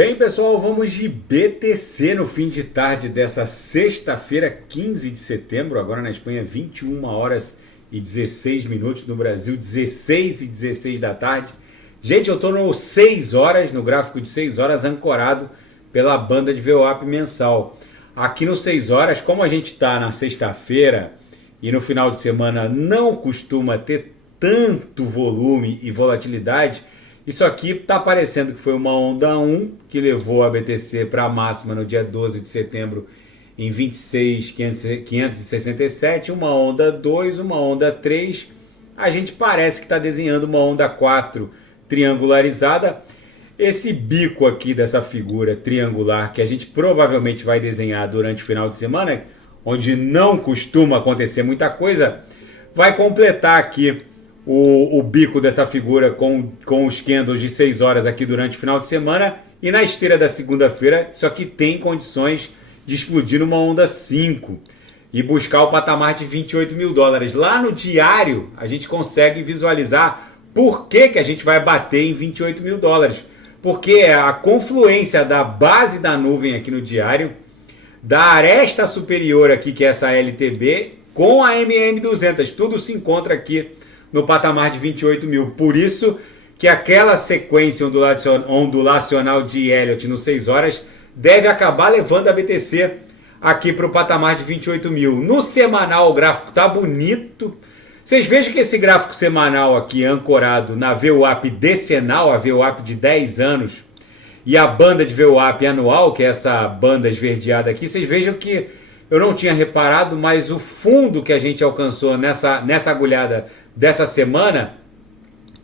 Bem, pessoal, vamos de BTC no fim de tarde dessa sexta-feira, 15 de setembro. Agora na Espanha, 21 horas e 16 minutos. No Brasil, 16 e 16 da tarde. Gente, eu estou no 6 horas, no gráfico de 6 horas, ancorado pela banda de VWAP mensal. Aqui no 6 horas, como a gente está na sexta-feira e no final de semana não costuma ter tanto volume e volatilidade, isso aqui está parecendo que foi uma onda 1 que levou a BTC para a máxima no dia 12 de setembro em 26.567, uma onda 2, uma onda 3. A gente parece que está desenhando uma onda 4 triangularizada. Esse bico aqui dessa figura triangular que a gente provavelmente vai desenhar durante o final de semana, onde não costuma acontecer muita coisa, vai completar aqui o bico dessa figura com os candles de 6 horas aqui durante o final de semana. E na esteira da segunda-feira, isso aqui tem condições de explodir numa onda 5 e buscar o patamar de 28 mil dólares. Lá no diário, a gente consegue visualizar por que a gente vai bater em 28 mil dólares. Porque é a confluência da base da nuvem aqui no diário, da aresta superior aqui, que é essa LTB, com a MM200. Tudo se encontra aqui no patamar de 28 mil. Por isso que aquela sequência ondulacional de Elliott no 6 horas deve acabar levando a BTC aqui para o patamar de 28 mil. No semanal o gráfico tá bonito. Vocês vejam que esse gráfico semanal aqui ancorado na VWAP decenal, a VWAP de 10 anos, e a banda de VWAP anual, que é essa banda esverdeada aqui, vocês vejam que eu não tinha reparado, mas o fundo que a gente alcançou nessa agulhada dessa semana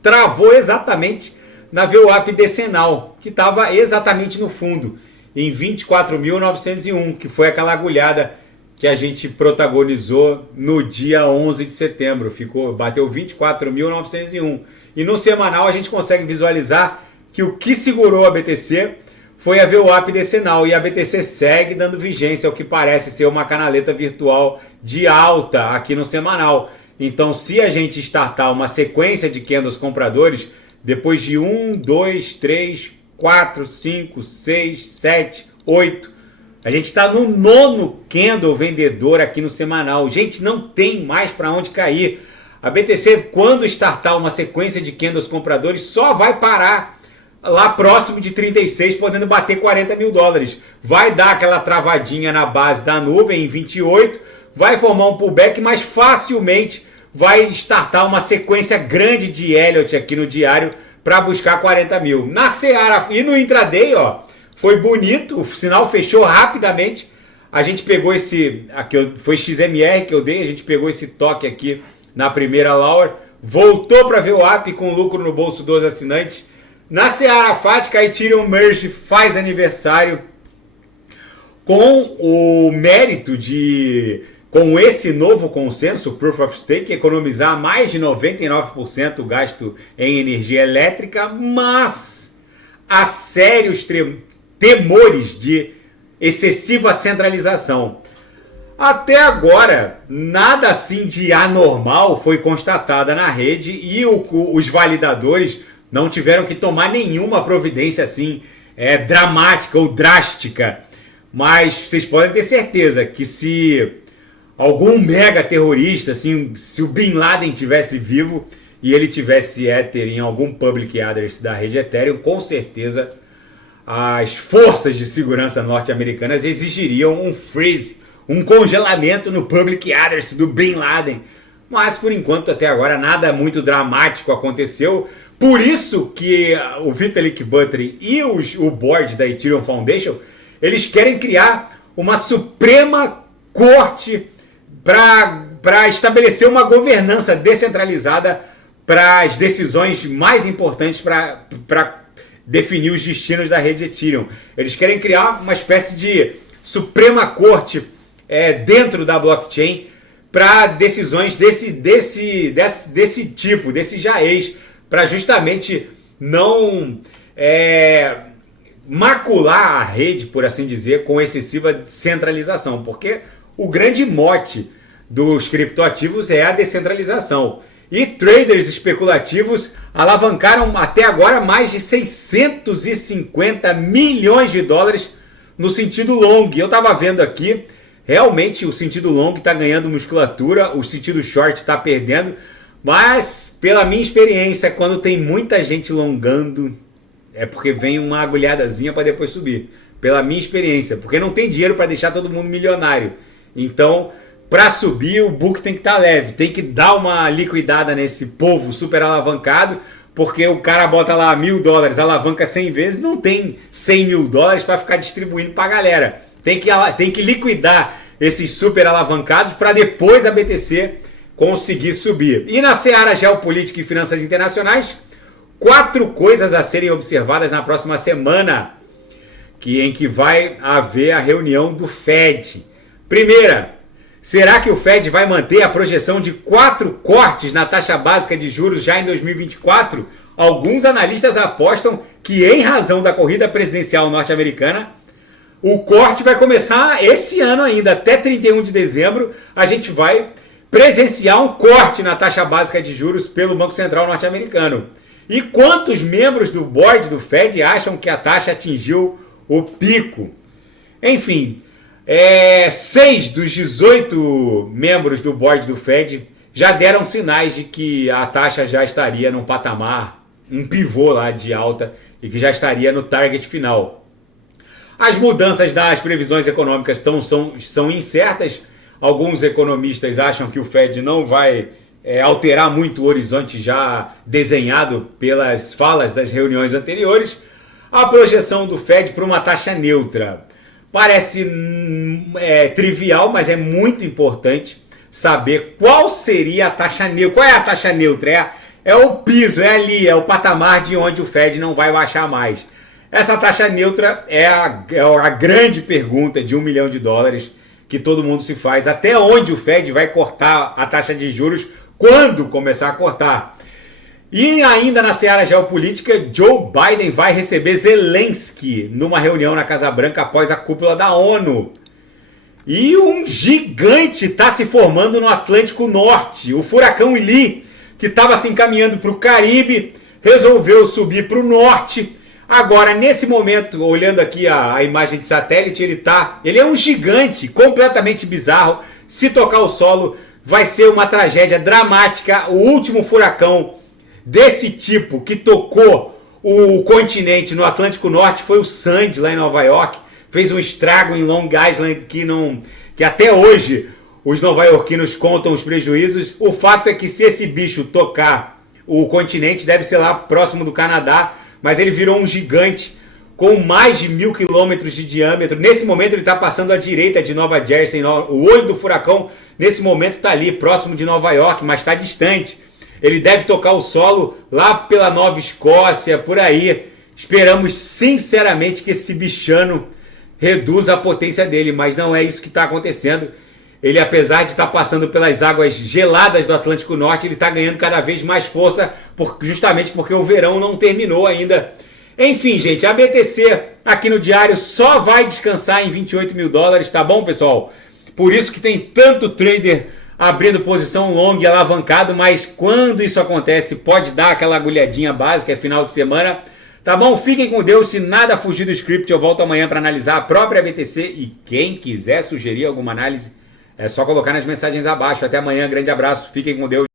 travou exatamente na VWAP decenal, que estava exatamente no fundo, em 24.901, que foi aquela agulhada que a gente protagonizou no dia 11 de setembro. Bateu 24.901. E no semanal a gente consegue visualizar que o que segurou a BTC foi a VWAP decenal, e a BTC segue dando vigência ao que parece ser uma canaleta virtual de alta aqui no semanal. Então, se a gente startar uma sequência de candles compradores, depois de 1, 2, 3, 4, 5, 6, 7, 8, a gente está no 9º candle vendedor aqui no semanal. Gente, não tem mais para onde cair. A BTC, quando startar uma sequência de candles compradores, só vai parar lá próximo de 36, podendo bater 40 mil dólares. Vai dar aquela travadinha na base da nuvem em 28, vai formar um pullback, mas facilmente vai startar uma sequência grande de Elliott aqui no diário para buscar 40 mil. Na Seara e no intraday, ó, foi bonito, o sinal fechou rapidamente. A gente pegou foi XMR que eu dei, a gente pegou esse toque aqui na primeira hour, voltou para VWAP com lucro no bolso dos assinantes. Na Seara Fática, a Ethereum Merge faz aniversário com o mérito de, com esse novo consenso, Proof of Stake, economizar mais de 99% gasto em energia elétrica, mas há sérios temores de excessiva centralização. Até agora, nada assim de anormal foi constatada na rede e os validadores não tiveram que tomar nenhuma providência assim dramática ou drástica. Mas vocês podem ter certeza que se algum mega terrorista, assim, se o Bin Laden tivesse vivo e ele tivesse Ether em algum public address da rede Ethereum, com certeza as forças de segurança norte-americanas exigiriam um freeze, um congelamento no public address do Bin Laden. Mas por enquanto, até agora, nada muito dramático aconteceu. Por isso que o Vitalik Buterin e o board da Ethereum Foundation, eles querem criar uma Suprema Corte para estabelecer uma governança descentralizada para as decisões mais importantes para definir os destinos da rede Ethereum. Eles querem criar uma espécie de Suprema Corte dentro da blockchain para decisões desse tipo, desse jaez, para justamente não macular a rede, por assim dizer, com excessiva centralização, porque o grande mote dos criptoativos é a descentralização. e traders especulativos alavancaram até agora mais de 650 milhões de dólares no sentido long. Eu estava vendo aqui, realmente o sentido long está ganhando musculatura, o sentido short está perdendo, mas pela minha experiência, quando tem muita gente longando, é porque vem uma agulhadazinha para depois subir. Pela minha experiência, porque não tem dinheiro para deixar todo mundo milionário. Então, para subir, o book tem que estar leve, tem que dar uma liquidada nesse povo super alavancado, porque o cara bota lá $1.000, alavanca 100 vezes, não tem $100.000 para ficar distribuindo para a galera. Tem que liquidar esses super alavancados para depois a BTC conseguir subir. E na seara geopolítica e finanças internacionais, 4 coisas a serem observadas na próxima semana, em que vai haver a reunião do Fed. Primeira, será que o Fed vai manter a projeção de 4 cortes na taxa básica de juros já em 2024? Alguns analistas apostam que, em razão da corrida presidencial norte-americana, o corte vai começar esse ano ainda. Até 31 de dezembro, a gente vai presenciar um corte na taxa básica de juros pelo Banco Central norte-americano. E quantos membros do board do Fed acham que a taxa atingiu o pico? Enfim, 6 dos 18 membros do board do Fed já deram sinais de que a taxa já estaria num patamar, um pivô lá de alta, e que já estaria no target final. As mudanças das previsões econômicas são incertas. Alguns economistas acham que o Fed não vai alterar muito o horizonte já desenhado pelas falas das reuniões anteriores. A projeção do Fed para uma taxa neutra parece trivial, mas é muito importante saber qual seria a taxa neutra. Qual é a taxa neutra? É o piso, é ali, é o patamar de onde o Fed não vai baixar mais. Essa taxa neutra é a grande pergunta de $1 milhão que todo mundo se faz. Até onde o Fed vai cortar a taxa de juros, quando começar a cortar. E ainda na seara geopolítica, Joe Biden vai receber Zelensky numa reunião na Casa Branca após a cúpula da ONU. E um gigante está se formando no Atlântico Norte. O furacão Lee, que estava se encaminhando para o Caribe, resolveu subir para o norte. Agora, nesse momento, olhando aqui a imagem de satélite, ele é um gigante completamente bizarro. Se tocar o solo, vai ser uma tragédia dramática. O último furacão desse tipo que tocou o continente no Atlântico Norte foi o Sandy, lá em Nova York. Fez um estrago em Long Island que até hoje os nova-iorquinos contam os prejuízos. O fato é que se esse bicho tocar o continente, deve ser lá próximo do Canadá, mas ele virou um gigante com mais de 1.000 quilômetros de diâmetro. Nesse momento ele está passando à direita de Nova Jersey. O olho do furacão nesse momento está ali, próximo de Nova York, mas está distante. Ele deve tocar o solo lá pela Nova Escócia, por aí. Esperamos sinceramente que esse bichano reduza a potência dele, mas não é isso que está acontecendo. Ele, apesar de estar passando pelas águas geladas do Atlântico Norte, ele está ganhando cada vez mais força, justamente porque o verão não terminou ainda. Enfim, gente, a BTC aqui no diário só vai descansar em $28 mil, tá bom, pessoal? Por isso que tem tanto trader abrindo posição long e alavancado, mas quando isso acontece, pode dar aquela agulhadinha básica, é final de semana. Tá bom? Fiquem com Deus. Se nada fugir do script, eu volto amanhã para analisar a própria BTC. E quem quiser sugerir alguma análise, é só colocar nas mensagens abaixo. Até amanhã, grande abraço, fiquem com Deus.